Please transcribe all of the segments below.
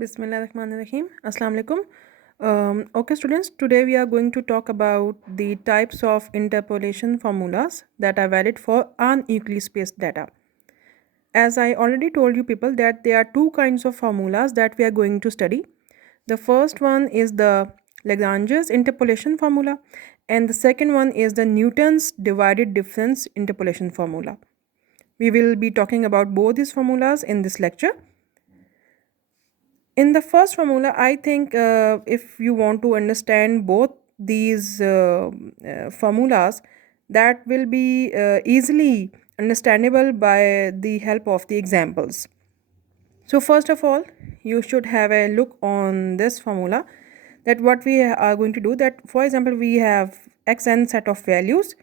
Bismillahirrahmanirrahim. Assalamu alaikum. Okay, students, today we are going to talk about the types of interpolation formulas that are valid for unequally spaced data. As I already told you people that there are two kinds of formulas that we are going to study. The first one is the Lagrange's interpolation formula and the second one is the Newton's divided difference interpolation formula. We will be talking about both these formulas in this lecture. In the first formula, I think if you want to understand both these formulas, that will be easily understandable by the help of the examples. So first of all, you should have a look on this formula, that what we are going to do, that for example we have xn set of values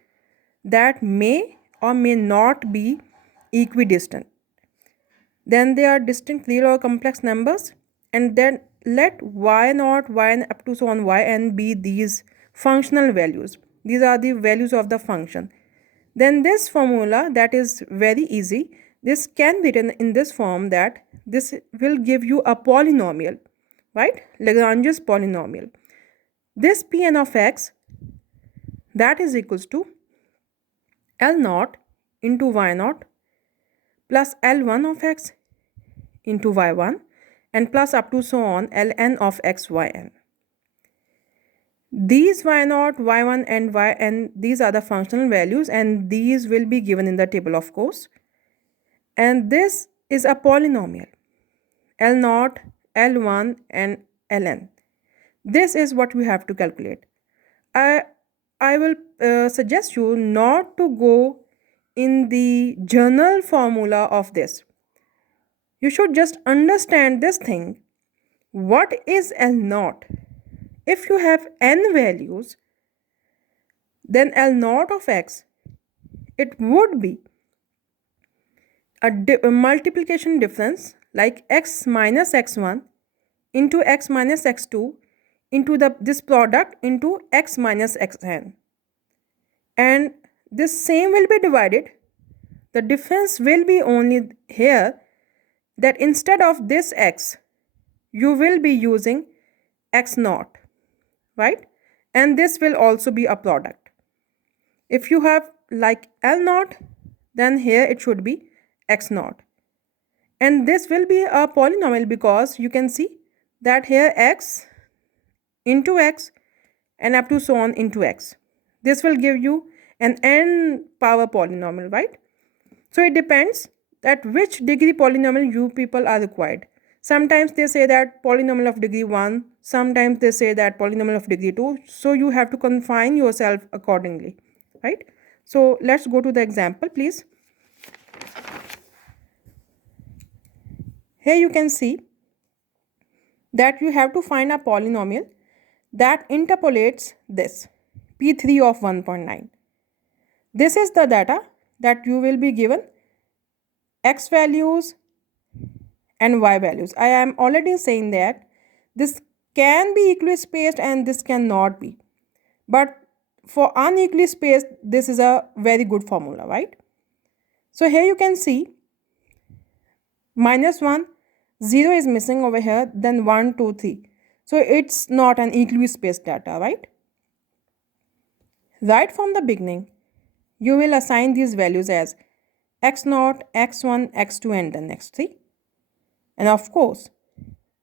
that may or may not be equidistant. Then they are distinct real or complex numbers, and then let y0, yn up to so on yn be these functional values. These are the values of the function. Then this formula, that is very easy. This can be written in this form, that this will give you a polynomial, right? Lagrange's polynomial. This Pn of x, that is equals to L0 into y0 plus L1 of x into y1 and plus up to so on Ln of x yn. These y0, y1 and yn, these are the functional values and these will be given in the table of course. And this is a polynomial, L0, L1 and Ln. This is what we have to calculate. I will suggest you not to go in the general formula of this. You should just understand this thing. What is L0? If you have n values, then L0 of x, it would be a multiplication difference like x minus x1 into x minus x2 into this product into x minus xn. And this same will be divided. The difference will be only here, that instead of this x, you will be using x0, right? And this will also be a product. If you have like L0, then here it should be x0. And this will be a polynomial because you can see that here x into x and up to so on into x. This will give you an n power polynomial, right? So it depends that which degree polynomial you people are required. Sometimes they say that polynomial of degree 1, sometimes they say that polynomial of degree 2. So you have to confine yourself accordingly, right? So let's go to the example, please. Here you can see that you have to find a polynomial that interpolates this P3 of 1.9. This is the data that you will be given x values and y values. I am already saying that this can be equally spaced and this cannot be. But for unequally spaced, this is a very good formula, right? So here you can see -1, 0 is missing over here, then 1, 2, 3. So it's not an equally spaced data, right? Right from the beginning, you will assign these values as x0, x1, x2 and then x3. And of course,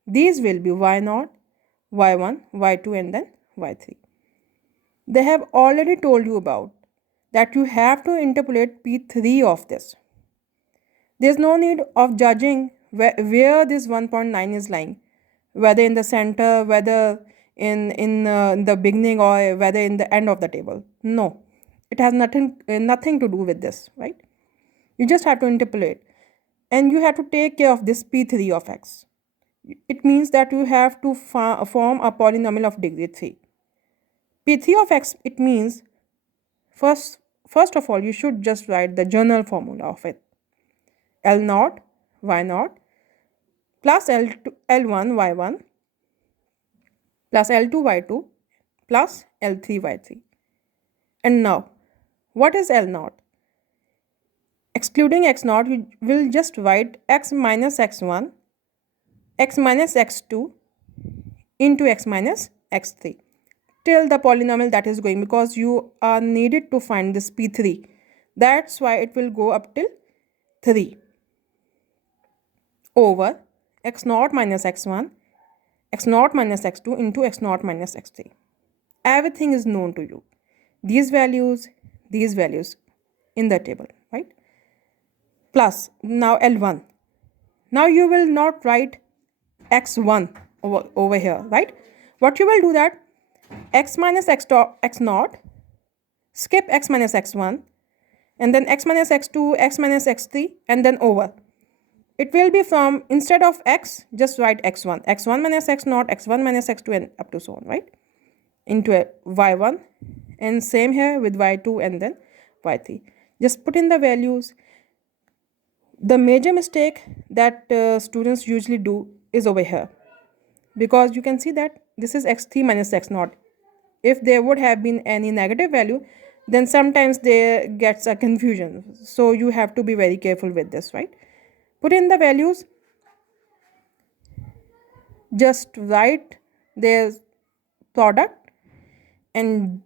these will be y0, y1, y2 and then y3. They have already told you about that you have to interpolate P3 of this. There's no need of judging where this 1.9 is lying, whether in the center, whether in the beginning or whether in the end of the table. No, it has nothing to do with this, right? You just have to interpolate and you have to take care of this P3 of x. It means that you have to form a polynomial of degree 3. P3 of x, it means first of all you should just write the general formula of it. L0, y0 plus L1, y1 plus L2, y2 plus L3, y3. And now, what is L0? Excluding x0, you will just write x minus x1 x minus x2 into x minus x3 till the polynomial that is going, because you are needed to find this P3. That's why it will go up till 3 over x naught minus x1, x naught minus x2 into x naught minus x3. Everything is known to you. These values in the table, right? Plus now L1. Now you will not write x1 over here, right? What you will do that x minus x naught, skip x minus x1, and then x minus x2, x minus x3, and then over. It will be from, instead of x, just write x1, x1 minus x naught, x1 minus x2, and up to so on, right? Into y1, and same here with y2 and then y3. Just put in the values. The major mistake that students usually do is over here, because you can see that this is x3 minus x naught. If there would have been any negative value, then sometimes there gets a confusion. So you have to be very careful with this, right? Put in the values. Just write their product, and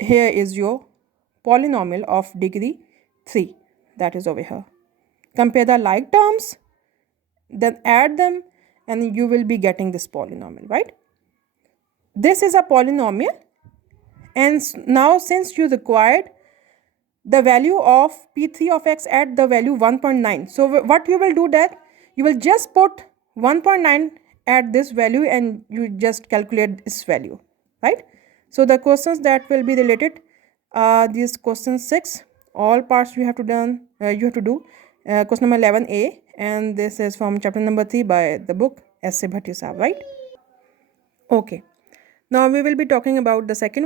here is your polynomial of degree 3 that is over here. Compare the like terms, then add them, and you will be getting this polynomial, right? This is a polynomial, and now since you required the value of P3 of x at the value 1.9, so what you will do that you will just put 1.9 at this value and you just calculate this value, right? So the questions that will be related are these question 6, all parts you have to do. Question number 11a, and this is from chapter number 3 by the book S.A. Bhatti Sahab, right? Okay, now we will be talking about the second